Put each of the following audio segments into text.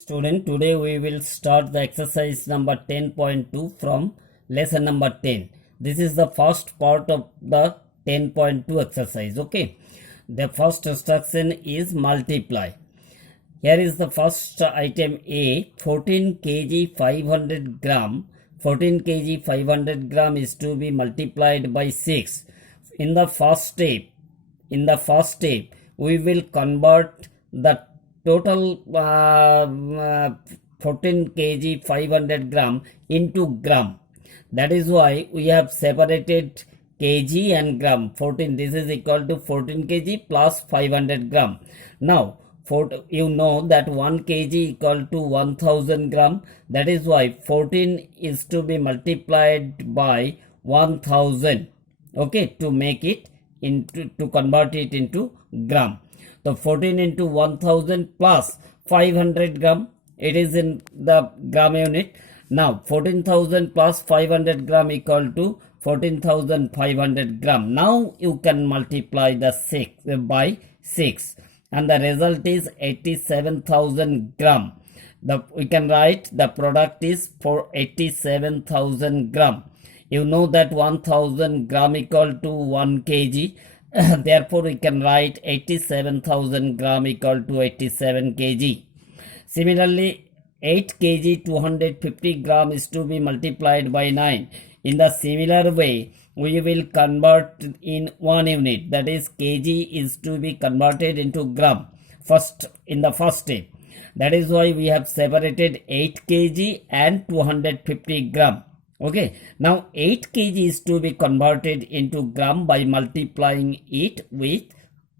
Student, today we will start the exercise number 10.2 from lesson number 10. This is the first part of the 10.2 exercise. Okay, the first instruction is multiply. Here is the first item A, 14 kg 500 gram. 14 kg 500 gram is to be multiplied by 6. In the first step, we will convert the total 14 kg 500 gram into gram. That is why we have separated kg and gram. 14, this is equal to 14 kg plus 500 gram. Now you know that 1 kg equal to 1000 gram. That is why 14 is to be multiplied by 1000. Okay, to make it into, to convert it into gram. So 14 into 1000 plus 500 gram, it is in the gram unit. Now 14,000 plus 500 gram equal to 14,500 gram. Now you can multiply the 6 by 6 and the result is 87,000 gram. We can write the product is for 87,000 gram. You know that 1000 gram equal to 1 kg. Therefore, we can write 87,000 gram equal to 87 kg. Similarly, 8 kg 250 gram is to be multiplied by 9. In the similar way, we will convert in 1 unit. That is, kg is to be converted into gram in the first step. That is why we have separated 8 kg and 250 gram. Okay, now 8 kg is to be converted into gram by multiplying it with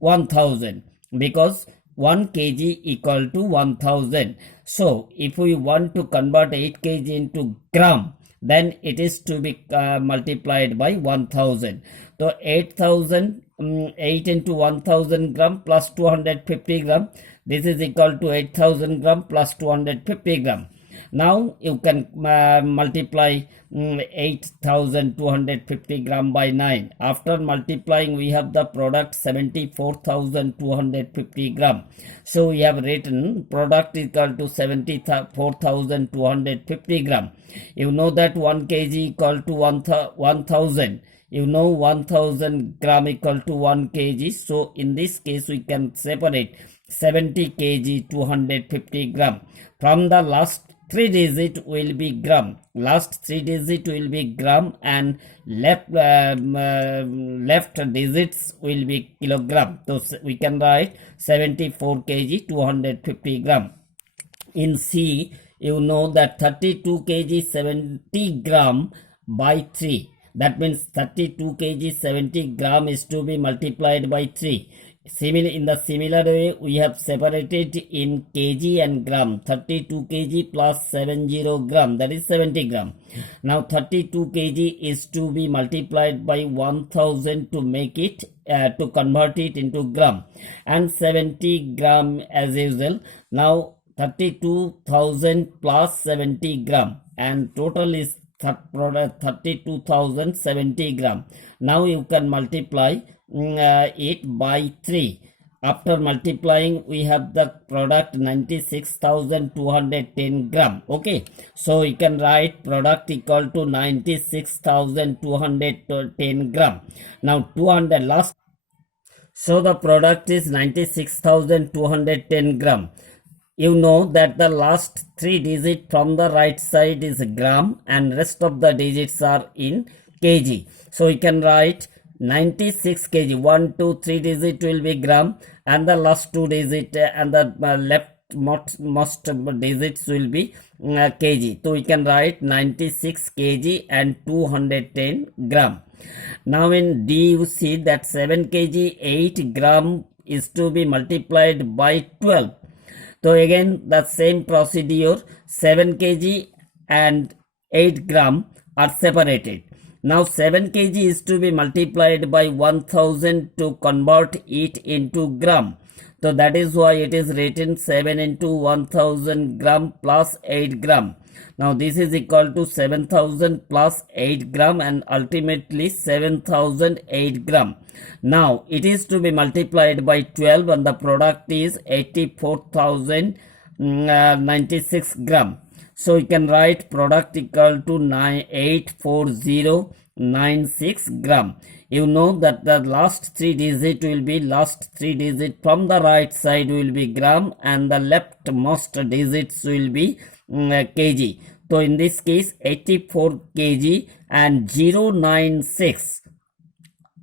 1000 because 1 kg equal to 1000. So if we want to convert 8 kg into gram, then it is to be multiplied by 1000. So 8 into 1000 gram plus 250 gram. This is equal to 8000 gram plus 250 gram. Now you can multiply 8250 gram by 9. After multiplying, we have the product 74,250 gram. So we have written product equal to 74,250 gram. You know that 1 kg equal to 1000. You know 1000 gram equal to 1 kg. So in this case, we can separate 70 kg 250 gram. From the last 3 digit will be gram. Last 3 digit will be gram and left digits will be kilogram. So we can write 74 kg 250 gram. In C, you know that 32 kg 70 gram by 3. That means 32 kg 70 gram is to be multiplied by 3. In the similar way, we have separated in kg and gram. 32 kg plus 70 gram, that is 70 gram. Now 32 kg is to be multiplied by 1000 to make it, to convert it into gram. And 70 gram as usual. Now 32,000 plus 70 gram and total is 32,070 gram. Now you can multiply it by 3. After multiplying, we have the product 96,210 gram. Okay, so you can write product equal to 96,210 gram. Now 200 last. So the product is 96,210 gram. You know that the last 3 digits from the right side is gram and rest of the digits are in kg. So you can write 96 kg. 1, 2, 3 digit will be gram and the last 2 digit and the leftmost digits will be kg. So we can write 96 kg and 210 gram. Now in D you see that 7 kg 8 gram is to be multiplied by 12. So again the same procedure, 7 kg and 8 gram are separated. Now 7 kg is to be multiplied by 1000 to convert it into gram. So that is why it is written 7 into 1000 gram plus 8 gram. Now this is equal to 7000 plus 8 gram and ultimately 7008 gram. Now it is to be multiplied by 12 and the product is 84,000 96 gram. So you can write product equal to 984096 gram. You know that the last three digit will be from the right side will be gram and the leftmost digits will be kg. So in this case 84 kg and 096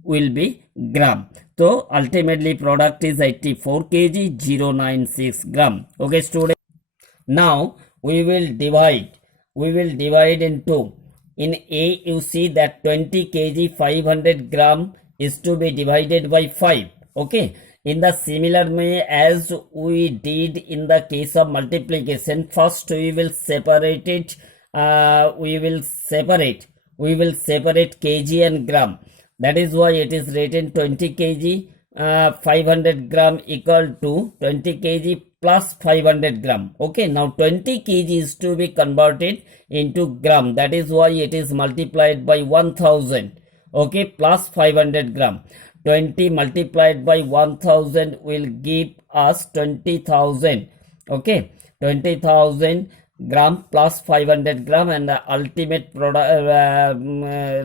will be gram. So ultimately product is 84 kg 096 gram. Okay students. Now we will divide into, in A you see that 20 kg 500 gram is to be divided by 5. Okay, in the similar way as we did in the case of multiplication, first we will separate it, we will separate kg and gram. That is why it is written 20 kg 500 gram equal to 20 kg plus 500 gram. Okay, now 20 kg is to be converted into gram. That is why it is multiplied by 1000. Okay, plus 500 gram. 20 multiplied by 1000 will give us 20,000. Okay, 20,000 gram plus 500 gram, and the ultimate product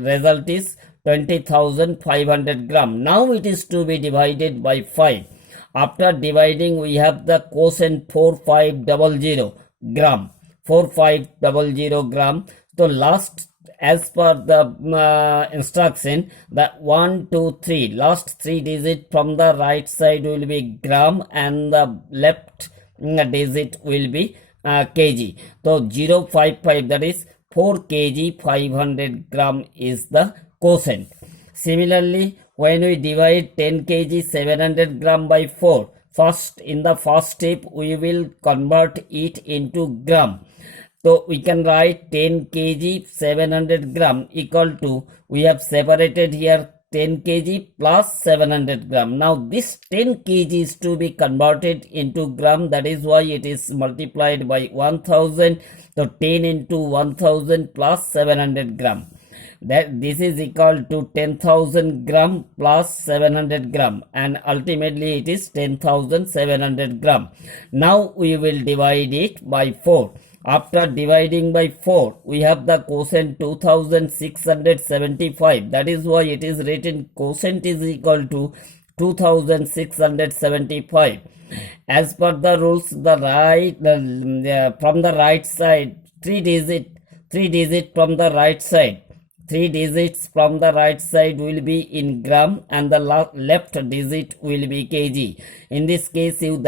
result is 20,500 gram. Now it is to be divided by 5. After dividing, we have the quotient 4500 gram. 4500 gram. So last, as per the instruction, the 1, 2, 3, last three digits from the right side will be gram and the left digit will be kg. So 055, that is 4 kg 500 gram is the quotient. Similarly, when we divide 10 kg 700 gram by 4, in the first step we will convert it into gram. So we can write 10 kg 700 gram equal to, we have separated here 10 kg plus 700 gram. Now this 10 kg is to be converted into gram. That is why it is multiplied by 1000. So 10 into 1000 plus 700 gram. That this is equal to 10,000 gram plus 700 gram, and ultimately it is 10,700 gram. Now we will divide it by 4. After dividing by 4, we have the quotient 2675. That is why it is written quotient is equal to 2675. As per the rules, from the right side, 3 digit from the right side. 3 digits from the right side will be in gram and the left digit will be kg. In this case, you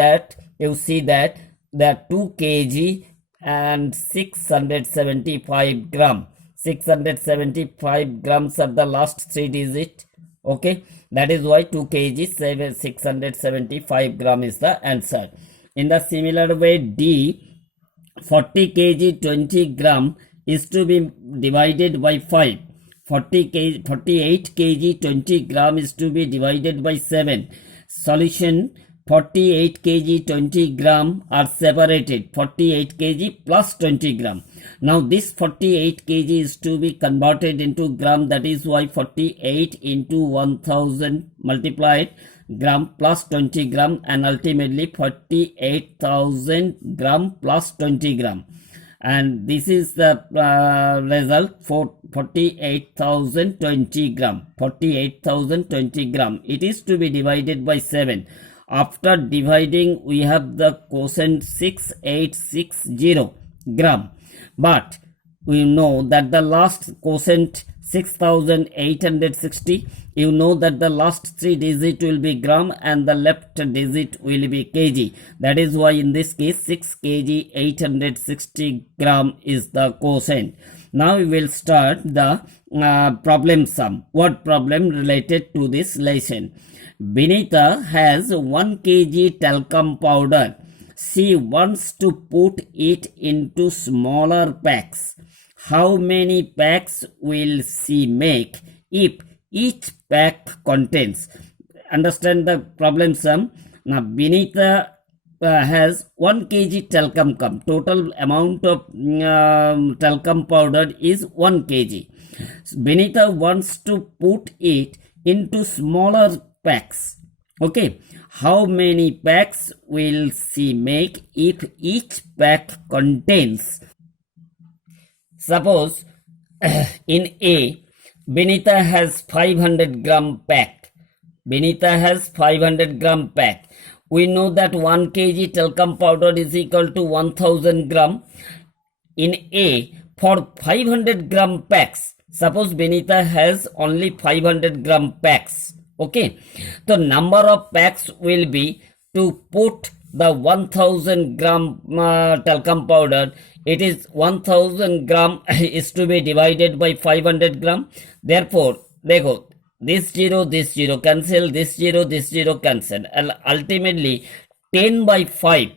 see that the 2 kg and 675 gram. 675 grams are the last 3 digits. Okay, that is why 2 kg 675 gram is the answer. In the similar way, D, 40 kg 20 gram is to be divided by 5. 48 kg 20 gram is to be divided by 7. Solution, 48 kg 20 gram are separated, 48 kg plus 20 gram. Now this 48 kg is to be converted into gram. That is why 48 into 1000 multiplied gram plus 20 gram, and ultimately 48,000 gram plus 20 gram. And this is the result for 48,020 gram. 48,020 gram. It is to be divided by 7. After dividing, we have the quotient 6860 gram. But we know that the last quotient 6860, you know that the last 3 digit will be gram and the left digit will be kg. That is why in this case 6 kg 860 gram is the quotient. Now we will start the problem sum. What problem related to this lesson? Vinita has 1 kg talcum powder. She wants to put it into smaller packs. How many packs will she make if each pack contains? Understand the problem sum. Now Vinita has 1 kg talcum powder. Total amount of talcum powder is 1 kg. Vinita wants to put it into smaller packs. Okay. how many packs will she make if each pack contains, suppose in A, Benita has 500 gram pack. Benita has 500 gram pack. We know that 1 kg talcum powder is equal to 1000 gram. In A, for 500 gram packs, suppose Benita has only 500 gram packs. Okay, the number of packs will be to put the 1000 gram talcum powder. It is 1000 gram is to be divided by 500 gram. Therefore, देखो this zero cancel, this zero cancel, and ultimately 10 by 5.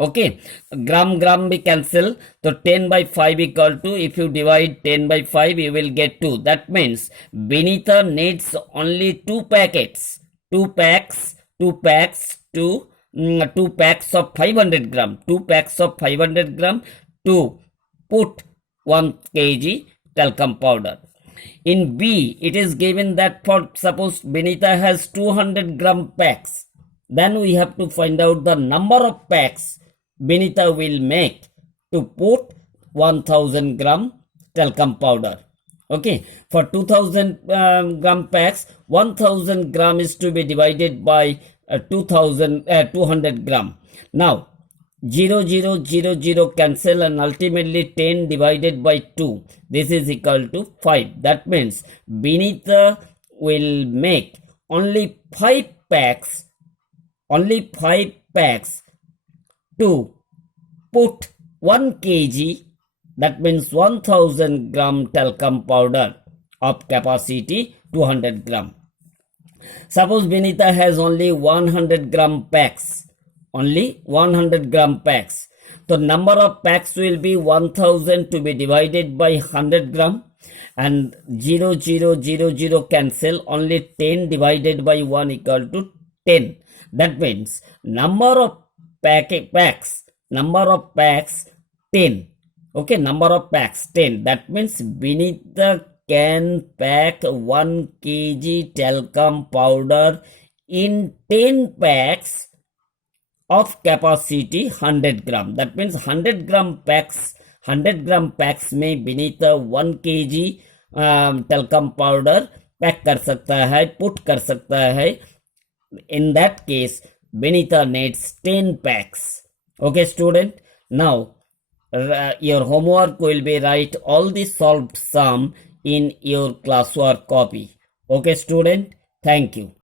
Okay, gram be cancel, so 10 by 5 equal to, if you divide 10 by 5 you will get 2. That means Benita needs only 2 packets, 2 packs of 500 gram, 2 packs of 500 gram to put 1 kg talcum powder. In B, it is given that for suppose Benita has 200 gram packs, then we have to find out the number of packs Benita will make to put 1000 gram talcum powder. Okay, for 2000 gram packs, 1000 gram is to be divided by 200 gram. Now 0 cancel, and ultimately 10 divided by 2, this is equal to 5. That means Benita will make only 5 packs to put 1 kg, that means 1000 gram talcum powder of capacity 200 gram. Suppose Benita has only 100 gram packs, only 100 gram packs. The number of packs will be 1000 to be divided by 100 gram, and 0 cancel, only 10 divided by 1 equal to 10. That means number of packs 10. Okay, number of packs 10. That means Benita can pack 1 kg talcum powder in 10 packs of capacity 100 gram. That means 100 gram packs में Benita 1 kg talcum powder pack कर सकता है, put कर सकता है. In that case, Benita needs 10 packs. Okay, student. Now, your homework will be write all the solved sum in your classwork copy. Okay, student. Thank you.